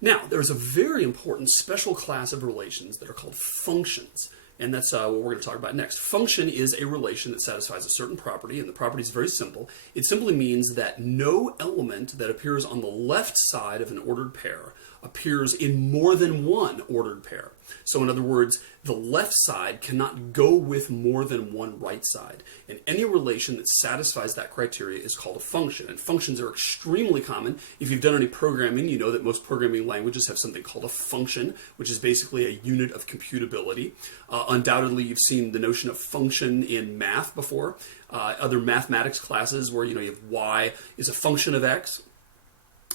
Now, there's a very important special class of relations that are called functions. And that's what we're going to talk about next. Function is a relation that satisfies a certain property, and the property is very simple. It simply means that no element that appears on the left side of an ordered pair appears in more than one ordered pair. So in other words, the left side cannot go with more than one right side. And any relation that satisfies that criteria is called a function. And functions are extremely common. If you've done any programming, you know that most programming languages have something called a function, which is basically a unit of computability. Undoubtedly, you've seen the notion of function in math before. Other mathematics classes where you have y is a function of x.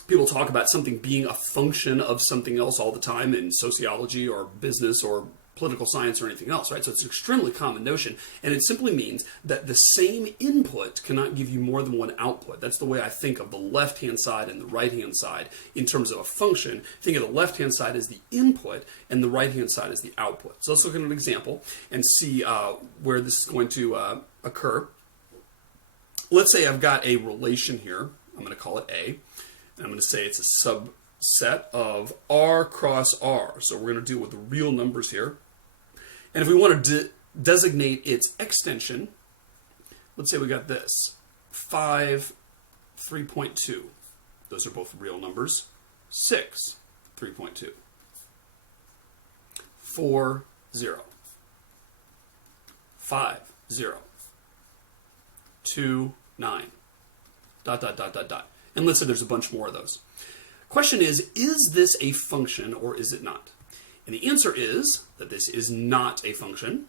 People talk about something being a function of something else all the time in sociology or business or political science or anything else, right? So it's an extremely common notion, and it simply means that the same input cannot give you more than one output. That's the way I think of the left-hand side and the right-hand side in terms of a function. Think of the left-hand side as the input and the right-hand side as the output. So let's look at an example and see where this is going to occur. Let's say I've got a relation here. I'm going to call it A. I'm going to say it's a subset of R cross R. So we're going to deal with the real numbers here. And if we want to designate its extension, let's say we got this, 5, 3.2. Those are both real numbers. 6, 3.2. 4, 0. 5, 0. 2, 9. ... And let's say there's a bunch more of those. Question is this a function or is it not? And the answer is that this is not a function.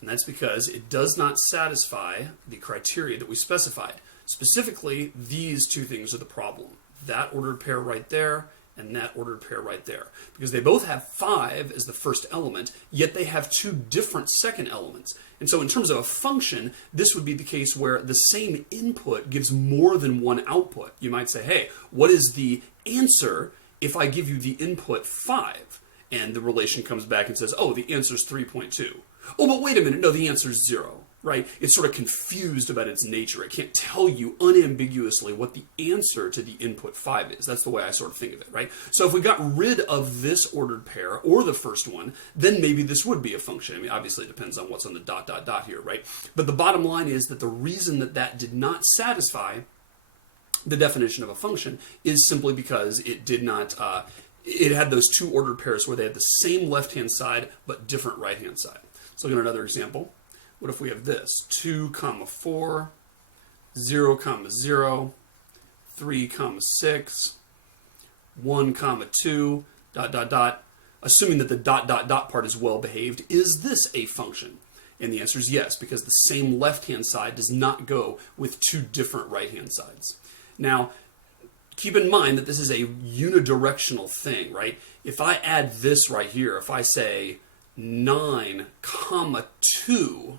And that's because it does not satisfy the criteria that we specified. Specifically, these two things are the problem. That ordered pair right there and that ordered pair right there. Because they both have 5 as the first element, yet they have 2 different second elements. And so in terms of a function, this would be the case where the same input gives more than one output. You might say, hey, what is the answer if I give you the input 5? And the relation comes back and says, oh, the answer is 3.2. Oh, but wait a minute, no, the answer is 0. Right? It's sort of confused about its nature. It can't tell you unambiguously what the answer to the input 5 is. That's the way I sort of think of it, right? So if we got rid of this ordered pair, or the first one, then maybe this would be a function. I mean, obviously it depends on what's on the ... here, right? But the bottom line is that the reason that that did not satisfy the definition of a function is simply because it did not... it had those 2 ordered pairs where they had the same left-hand side, but different right-hand side. Let's look at another example. What if we have this? 2, 4, 0, 0, 3, 6, 1, 2, ... Assuming that the ... part is well behaved, is this a function? And the answer is yes, because the same left-hand side does not go with 2 different right-hand sides. Now, keep in mind that this is a unidirectional thing, right? If I add this right here, if I say 9, 2,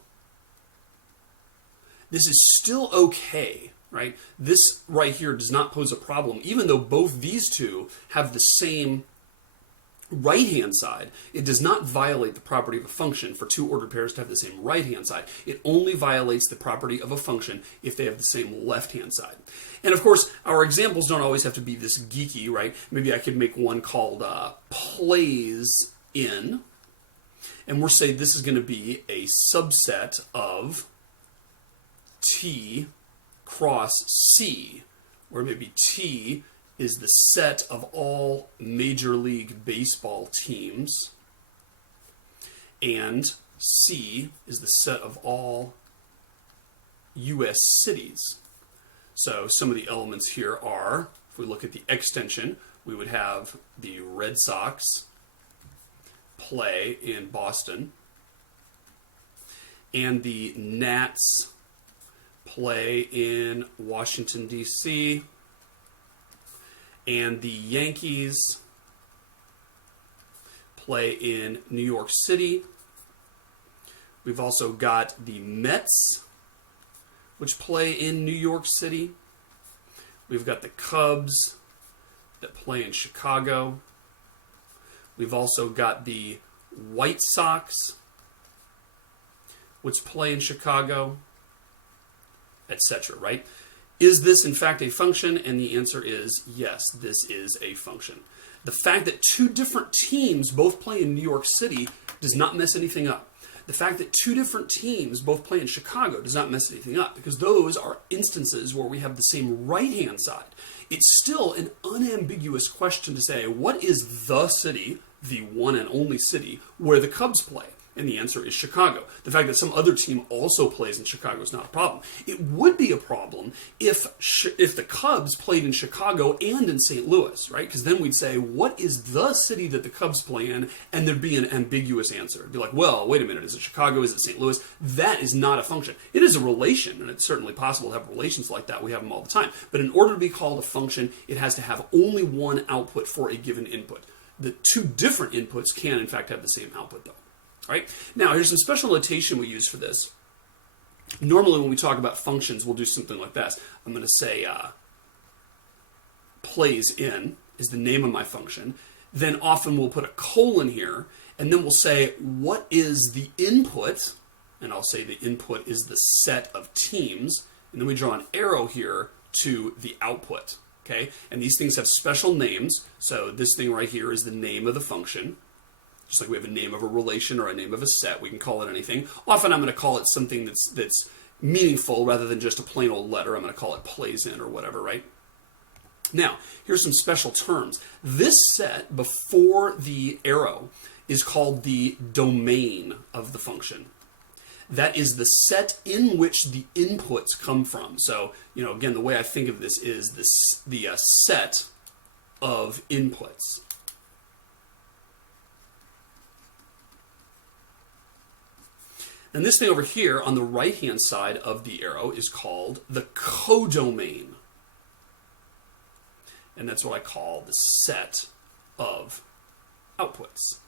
this is still okay, right? This right here does not pose a problem, even though both these two have the same right-hand side. It does not violate the property of a function for 2 ordered pairs to have the same right-hand side. It only violates the property of a function if they have the same left-hand side. And of course, our examples don't always have to be this geeky, right? Maybe I could make one called plays in, and we'll say this is going to be a subset of T cross C, where maybe T is the set of all Major League Baseball teams, and C is the set of all U.S. cities. So some of the elements here are, if we look at the extension, we would have the Red Sox play in Boston, and the Nats play in Washington, D.C., and the Yankees play in New York City. We've also got the Mets, which play in New York City. We've got the Cubs that play in Chicago. We've also got the White Sox, which play in Chicago, etc., right? Is this in fact a function? And the answer is yes, this is a function. The fact that two different teams both play in New York City does not mess anything up. The fact that two different teams both play in Chicago does not mess anything up, because those are instances where we have the same right-hand side. It's still an unambiguous question to say, what is the city, the one and only city, where the Cubs play? And the answer is Chicago. The fact that some other team also plays in Chicago is not a problem. It would be a problem if the Cubs played in Chicago and in St. Louis, right? Because then we'd say, what is the city that the Cubs play in? And there'd be an ambiguous answer. It'd be like, well, wait a minute, is it Chicago? Is it St. Louis? That is not a function. It is a relation, and it's certainly possible to have relations like that. We have them all the time. But in order to be called a function, it has to have only one output for a given input. The two different inputs can, in fact, have the same output, though. All right. Now, here's some special notation we use for this. Normally, when we talk about functions, we'll do something like this. I'm going to say plays in is the name of my function. Then often we'll put a colon here, and then we'll say, what is the input? And I'll say the input is the set of teams. And then we draw an arrow here to the output. Okay. And these things have special names. So this thing right here is the name of the function. Just like we have a name of a relation or a name of a set, we can call it anything. Often I'm going to call it something that's meaningful rather than just a plain old letter. I'm going to call it plays in or whatever, right? Now, here's some special terms. This set before the arrow is called the domain of the function. That is the set in which the inputs come from. So, again, the way I think of this is the set of inputs. And this thing over here on the right-hand side of the arrow is called the codomain. And that's what I call the set of outputs.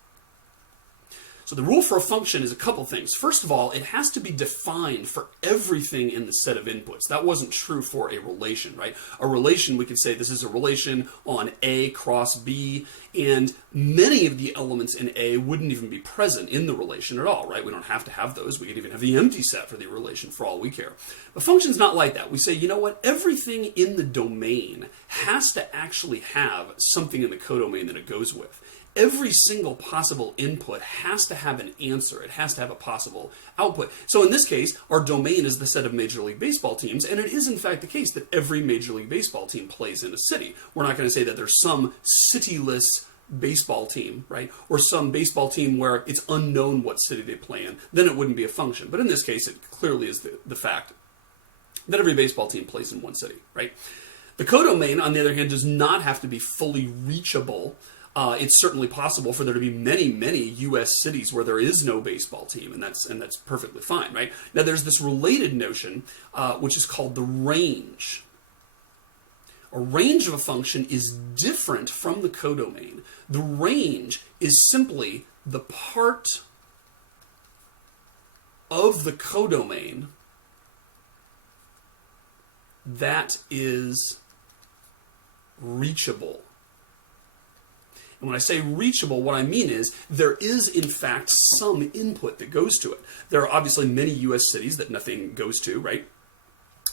So the rule for a function is a couple things. First of all, it has to be defined for everything in the set of inputs. That wasn't true for a relation, right? A relation, we could say this is a relation on A cross B, and many of the elements in A wouldn't even be present in the relation at all, right? We don't have to have those. We could even have the empty set for the relation for all we care. A function's not like that. We say, you know what? Everything in the domain has to actually have something in the codomain that it goes with. Every single possible input has to have an answer. It has to have a possible output. So in this case, our domain is the set of Major League Baseball teams, and it is in fact the case that every Major League Baseball team plays in a city. We're not going to say that there's some cityless baseball team, right? Or some baseball team where it's unknown what city they play in. Then it wouldn't be a function. But in this case, it clearly is the fact that every baseball team plays in one city, right? The codomain, on the other hand, does not have to be fully reachable. It's certainly possible for there to be many, many U.S. cities where there is no baseball team, and that's perfectly fine, right? Now, there's this related notion, which is called the range. A range of a function is different from the codomain. The range is simply the part of the codomain that is reachable. And when I say reachable, what I mean is there is, in fact, some input that goes to it. There are obviously many U.S. cities that nothing goes to, right?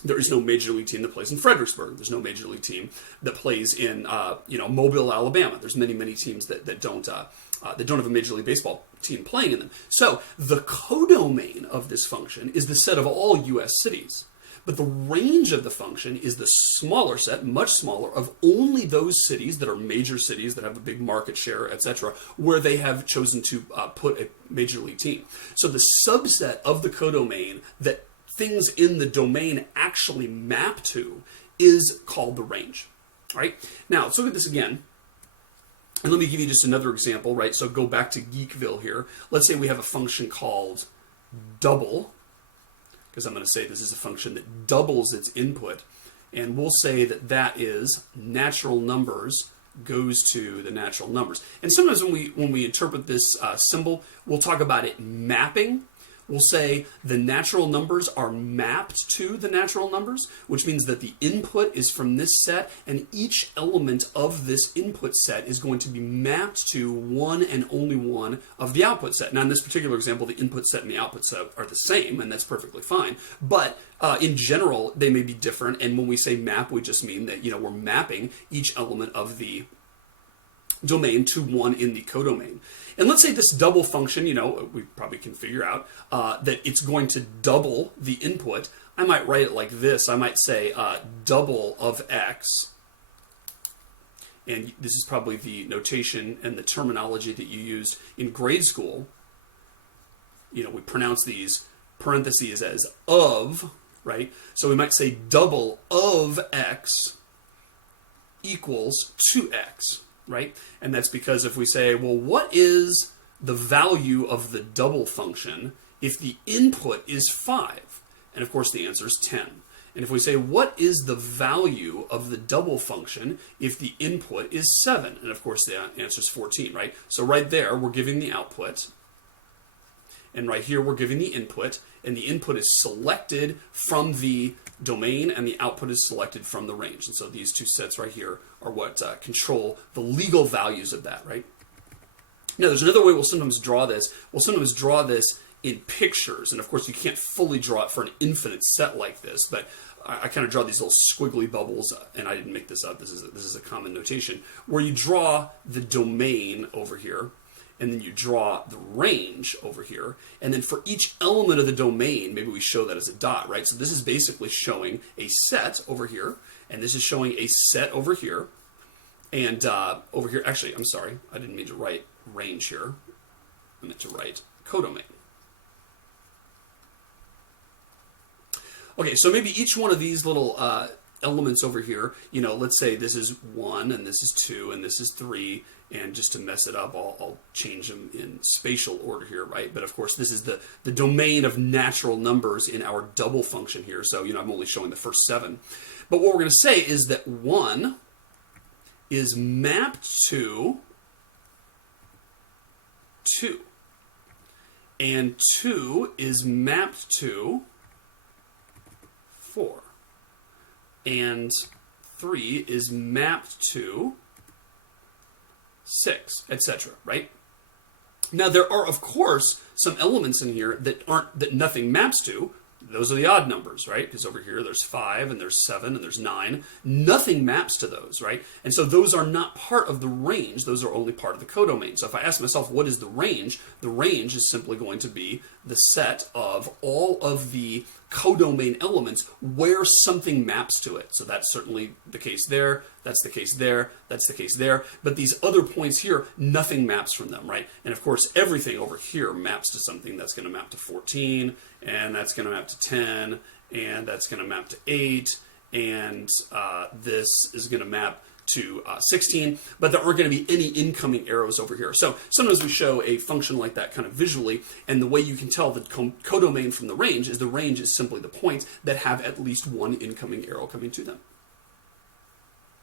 There is no Major League team that plays in Fredericksburg. There's no Major League team that plays in, Mobile, Alabama. There's many, many teams that don't have a Major League Baseball team playing in them. So the codomain of this function is the set of all U.S. cities. But the range of the function is the smaller set, much smaller, of only those cities that are major cities that have a big market share, etc., where they have chosen to put a Major League team. So the subset of the codomain that things in the domain actually map to is called the range. All right? Now, let's look at this again. And let me give you just another example, right? So go back to Geekville here. Let's say we have a function called double, because I'm going to say this is a function that doubles its input. And we'll say that that is natural numbers goes to the natural numbers. And sometimes when we interpret this symbol, we'll talk about it mapping. we'll say the natural numbers are mapped to the natural numbers, which means that the input is from this set, and each element of this input set is going to be mapped to one and only one of the output set. Now, in this particular example, the input set and the output set are the same, and that's perfectly fine. But in general, they may be different, and when we say map, we just mean that we're mapping each element of the domain to one in the codomain. And let's say this double function, we probably can figure out that it's going to double the input. I might write it like this. I might say double of x. And this is probably the notation and the terminology that you used in grade school. We pronounce these parentheses as of, right? So we might say double of x equals 2x. Right? And that's because if we say, well, what is the value of the double function if the input is 5? And of course the answer is 10. And if we say, what is the value of the double function if the input is 7? And of course the answer is 14, right? So right there, we're giving the output. And right here, we're giving the input. And the input is selected from the domain, and the output is selected from the range. And so these two sets right here are what control the legal values of that, right? Now, there's another way we'll sometimes draw this. We'll sometimes draw this in pictures. And of course, you can't fully draw it for an infinite set like this, but I kind of draw these little squiggly bubbles, and I didn't make this up. This is a common notation, where you draw the domain over here, and then you draw the range over here, and then for each element of the domain, maybe we show that as a dot, right? So this is basically showing a set over here, and this is showing a set over here, and over here, actually, I'm sorry, I didn't mean to write range here. I meant to write codomain. Okay, so maybe each one of these little elements over here, let's say this is 1, and this is 2, and this is 3, and just to mess it up, I'll change them in spatial order here, right? But of course, this is the domain of natural numbers in our double function here, so I'm only showing the first 7. But what we're going to say is that 1 is mapped to 2, and 2 is mapped to 4, and 3 is mapped to 6, etc., right? Now, there are, of course, some elements in here that nothing maps to. Those are the odd numbers, right? Because over here there's 5, and there's 7, and there's 9. Nothing maps to those, right? And so those are not part of the range. Those are only part of the codomain. So if I ask myself, what is the range is simply going to be the set of all of the codomain elements where something maps to it. So that's certainly the case there, that's the case there, that's the case there. But these other points here, nothing maps from them, right? And of course, everything over here maps to something. That's going to map to 14, and that's going to map to 10, and that's going to map to 8, and this is going to map to 16, but there aren't going to be any incoming arrows over here. So sometimes we show a function like that kind of visually, and the way you can tell the codomain from the range is simply the points that have at least one incoming arrow coming to them.